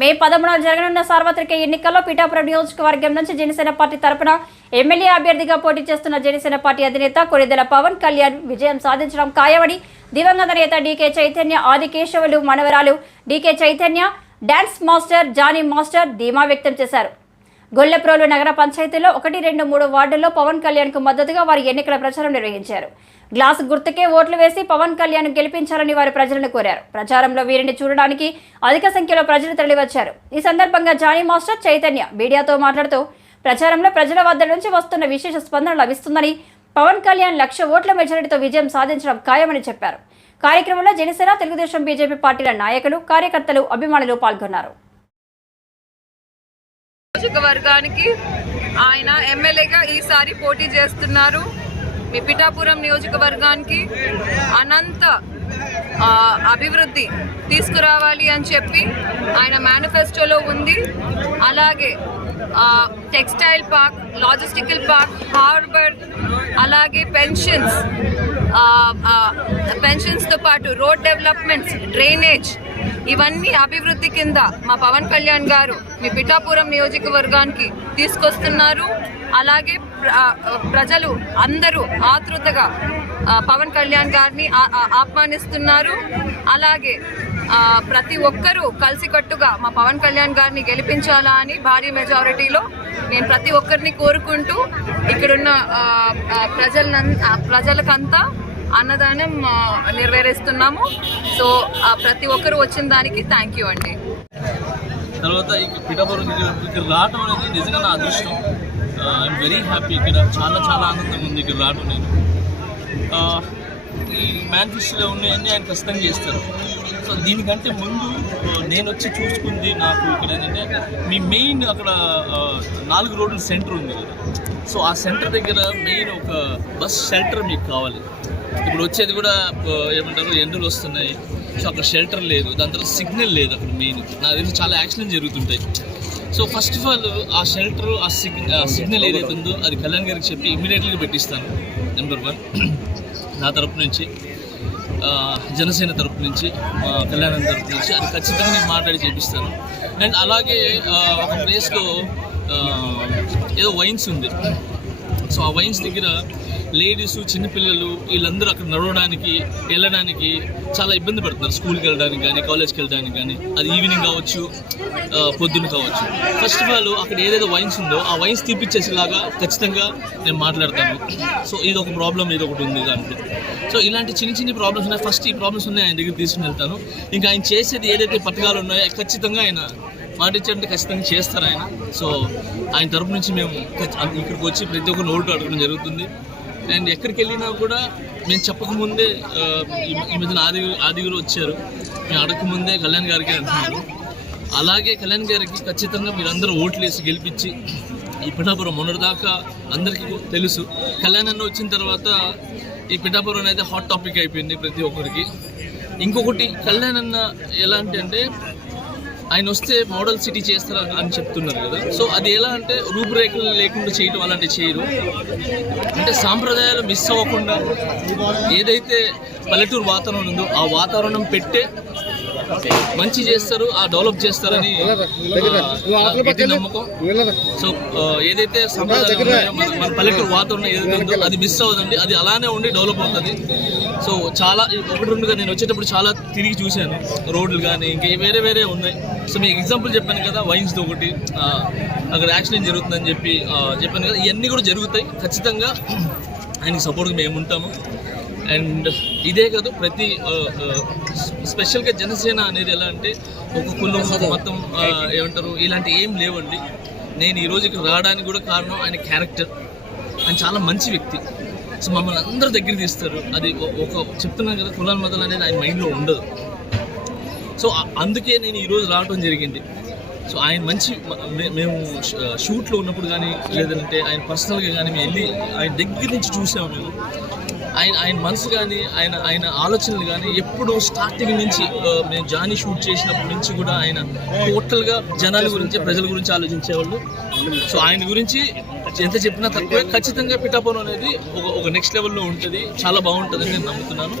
మే పదమూడున జరగనున్న సార్వత్రిక ఎన్నికల్లో పిఠాపురం నియోజకవర్గం నుంచి జనసేన పార్టీ తరపున ఎమ్మెల్యే అభ్యర్థిగా పోటీ చేస్తున్న జనసేన పార్టీ అధినేత కొరిదెల పవన్ కళ్యాణ్ విజయం సాధించడం ఖాయమని దివంగత నేత డీకే చైతన్య ఆదికేశవులు మనవరాలు DK Chaitanya dance master Jani master ధీమా వ్యక్తం చేశారు. గొల్లెప్రోలు నగర పంచాయతీలో ఒకటి రెండు మూడు వార్డుల్లో పవన్ కళ్యాణ్కు మద్దతుగా వారు ఎన్నికల ప్రచారం నిర్వహించారు. గ్లాస్ గుర్తుకే ఓట్లు వేసి పవన్ కళ్యాణ్ గెలిపించాలని వారు ప్రజలను కోరారు. ప్రచారంలో వీరిని చూడడానికి అధిక సంఖ్యలో ప్రజలు తరలివచ్చారు. ఈ సందర్భంగా జానీ మాస్టర్ చైతన్య మీడియాతో మాట్లాడుతూ ప్రచారంలో ప్రజల వద్ద నుంచి వస్తున్న విశేష స్పందన లభిస్తుందని పవన్ కళ్యాణ్ లక్ష ఓట్ల మెజారిటీతో విజయం సాధించడం ఖాయమని చెప్పారు. కార్యక్రమంలో జనసేన తెలుగుదేశం బీజేపీ పార్టీల నాయకులు కార్యకర్తలు అభిమానులు పాల్గొన్నారు. నియోజకవర్గానికి ఆయన ఎమ్మెల్యేగా ఈసారి పోటీ చేస్తున్నారు. మీ పిఠాపురం నియోజకవర్గానికి అనంత అభివృద్ధి తీసుకురావాలి అని చెప్పి ఆయన మేనిఫెస్టోలో ఉంది. అలాగే textile park logistical park harbour అలాగే పెన్షన్స్ పెన్షన్స్తో పాటు రోడ్ డెవలప్మెంట్స్ డ్రైనేజ్ ఇవన్నీ అభివృద్ధి కింద మా పవన్ కళ్యాణ్ గారు మీ పిఠాపురం నియోజకవర్గానికి తీసుకొస్తున్నారు. అలాగే ప్రజలు అందరూ ఆతృతగా పవన్ కళ్యాణ్ గారిని ఆహ్వానిస్తున్నారు. అలాగే ప్రతి ఒక్కరూ కలిసికట్టుగా మా పవన్ కళ్యాణ్ గారిని గెలిపించాలా అని భారీ మెజారిటీలో నేను ప్రతి ఒక్కరిని కోరుకుంటూ ఇక్కడున్న ఆ, ప్రజలకంతా అన్నదానం ఆ, నెరవేరుస్తున్నాము. సో ప్రతి ఒక్కరు వచ్చిన దానికి థ్యాంక్ యూ అండి. తర్వాత పిఠాపురం ఇక్కడ ఇక్కడ రావడం అనేది నిజంగా నా అదృష్టం. ఐఎమ్ వెరీ హ్యాపీ ఇక్కడ చాలా చాలా ఆనందంగా ఉంది ఇక్కడ రావడం నేను ఈ మేనిఫెస్టోలో ఉన్నాయన్నీ ఆయన ఖచ్చితంగా చేస్తారు. సో దీనికంటే ముందు నేను వచ్చి చూసుకుంది నాకు ఇక్కడ ఏంటంటే మీ మెయిన్ అక్కడ నాలుగు రోడ్ల సెంటర్ ఉంది కదా. సో ఆ సెంటర్ దగ్గర మెయిన్ ఒక బస్ షెల్టర్ మీకు కావాలి. ఇప్పుడు వచ్చేది కూడా ఏమంటారు ఎండలు వస్తున్నాయి. సో అక్కడ షెల్టర్ లేదు. దాని తర్వాత సిగ్నల్ లేదు అక్కడ మెయిన్ నాకు తెలిసి చాలా యాక్సిడెంట్ జరుగుతుంటాయి. సో ఫస్ట్ ఆఫ్ ఆల్ ఆ షెల్టర్ ఆ సిగ్నల్ ఆ సిగ్నల్ ఏదైతే ఉందో అది కళ్యాణ్ గారికి చెప్పి ఇమీడియట్గా పెట్టిస్తాను నెంబర్ వన్ నా తరపు నుంచి జనసేన తరపు నుంచి కళ్యాణం తరపు నుంచి అది ఖచ్చితంగా నేను మాట్లాడి చేపిస్తాను. అండ్ అలాగే ఒక ప్లేస్లో ఏదో వైన్స్ ఉంది. సో ఆ వైన్స్ దగ్గర లేడీస్ చిన్నపిల్లలు వీళ్ళందరూ అక్కడ నడవడానికి వెళ్ళడానికి చాలా ఇబ్బంది పడుతున్నారు. స్కూల్కి వెళ్ళడానికి కానీ కాలేజ్కి వెళ్ళడానికి కానీ. అది ఈవినింగ్ కావచ్చు పొద్దున్న కావచ్చు. ఫస్ట్ ఆఫ్ ఆల్ అక్కడ ఏదైతే వైన్స్ ఉందో ఆ వైన్స్ తీపిచ్చేసేలాగా ఖచ్చితంగా నేను మాట్లాడతాను. సో ఇది ఒక ప్రాబ్లం ఇది ఒకటి ఉంది దాంట్లో. సో ఇలాంటి చిన్న చిన్న ప్రాబ్లమ్స్ ఉన్నాయి. ఫస్ట్ ఈ ప్రాబ్లమ్స్ ఉన్నాయి ఆయన దగ్గర తీసుకుని వెళ్తాను. ఇంకా ఆయన చేసేది ఏదైతే పథకాలు ఉన్నాయో ఖచ్చితంగా ఆయన మాట ఖచ్చితంగా చేస్తారు ఆయన. సో ఆయన తరపు నుంచి మేము ఇక్కడికి వచ్చి ప్రతి ఒక్క నోటు అడగడం జరుగుతుంది. అండ్ ఎక్కడికి వెళ్ళినా కూడా మేము చెప్పకముందే ఈ మధ్యన ఆది ఆదిగురు వచ్చారు. మేము అడగకముందే కళ్యాణ్ గారికి అంటున్నారు. అలాగే కళ్యాణ్ గారికి ఖచ్చితంగా మీరందరూ ఓట్లు వేసి గెలిపించి ఈ పిఠాపురం మొన్నటిదాకా అందరికీ తెలుసు. కళ్యాణ్ అన్న వచ్చిన తర్వాత ఈ పిఠాపురం అనేది హాట్ టాపిక్ అయిపోయింది ప్రతి ఒక్కరికి. ఇంకొకటి కళ్యాణ్ అన్న ఎలాంటి అంటే ఆయన వస్తే మోడల్ సిటీ చేస్తారా అని చెప్తున్నారు కదా. సో అది ఎలా అంటే రూపురేఖలు లేకుండా చేయటం అలాంటివి చేయరు. అంటే సాంప్రదాయాలు మిస్ అవ్వకుండా ఏదైతే పల్లెటూరు వాతావరణం ఉందో ఆ వాతావరణం పెట్టే మంచి చేస్తారు ఆ డెవలప్ చేస్తారని గట్టి నమ్మకం. సో ఏదైతే మన పల్లెటూరు వాతావరణం ఏదైతే ఉందో అది మిస్ అవ్వదండి. అది అలానే ఉండి డెవలప్ అవుతుంది. సో చాలా ఒకటి రెండుగా నేను వచ్చేటప్పుడు చాలా తిరిగి చూశాను. రోడ్లు కానీ ఇంకా వేరే వేరే ఉన్నాయి. సో మీకు ఎగ్జాంపుల్ చెప్పాను కదా వైన్స్ ఒకటి. అక్కడ యాక్సిడెంట్ జరుగుతుందని చెప్పి చెప్పాను కదా ఇవన్నీ కూడా జరుగుతాయి. ఖచ్చితంగా ఆయనకి సపోర్ట్గా మేము ఉంటాము. అండ్ ఇదే కాదు ప్రతి స్పెషల్గా జనసేన అనేది ఎలా అంటే ఒక కులం మతం ఏమంటారు ఇలాంటి ఏం లేవండి. నేను ఈరోజు ఇక్కడ రావడానికి కూడా కారణం ఆయన క్యారెక్టర్. ఆయన చాలా మంచి వ్యక్తి. సో మమ్మల్ని అందరూ దగ్గర తీస్తారు. అది ఒక చెప్తున్నాను కదా కులాల మతాలు అనేది ఆయన మైండ్లో ఉండదు. సో అందుకే నేను ఈరోజు రావడం జరిగింది. సో ఆయన మంచి మేము షూట్లో ఉన్నప్పుడు కానీ లేదంటే ఆయన పర్సనల్గా కానీ మేము వెళ్ళి ఆయన దగ్గర నుంచి చూసాము మేము. ఆయన ఆయన మనసు కానీ ఆయన ఆయన ఆలోచనలు కానీ ఎప్పుడు స్టార్టింగ్ నుంచి మేము జానీ షూట్ చేసినప్పటి నుంచి కూడా ఆయన టోటల్గా జనాల గురించి ప్రజల గురించి ఆలోచించేవాళ్ళు. సో ఆయన గురించి ఎంత చెప్పినా తక్కువే. ఖచ్చితంగా పిఠాపురం అనేది ఒక ఒక నెక్స్ట్ లెవెల్లో ఉంటుంది. చాలా బాగుంటుందని నేను నమ్ముతున్నాను.